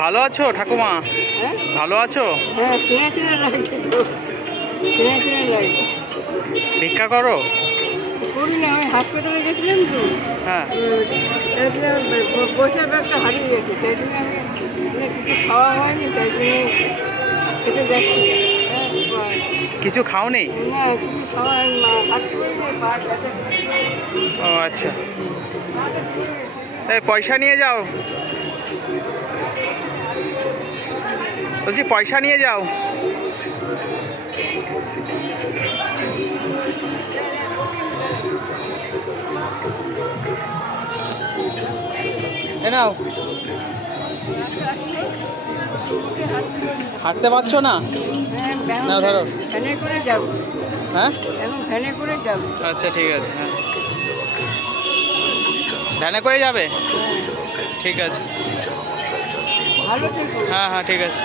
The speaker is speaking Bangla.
ভালো আছো ঠাকুমা? ভালো আছো? ভিক্ষা করো? করি না, আমি হাসপাতালে গেছিলাম তো। হ্যাঁ, বসে ব্যাগটা হারিয়ে গেছে, তাই জন্য আমি কিছু খাওয়া হয়নি, তাই জন্য খেতে যাচ্ছি। কিছু খাওনি? না, কিছু খাওয়া হয়নি, হাঁটতে পারি না, পা ব্যথা। ও আচ্ছা, এই পয়সা নিয়ে যাও, বলছি পয়সা নিয়ে যাও। এ নাও। হাঁটতে পারছো না? না ধরো, ভ্যানে করে যাবো। হ্যাঁ এখন ভ্যানে করে যাবো। আচ্ছা ঠিক আছে, হ্যাঁ ভ্যানে করে যাবে, ঠিক আছে। ভালো থেকো। হ্যাঁ হ্যাঁ ঠিক আছে।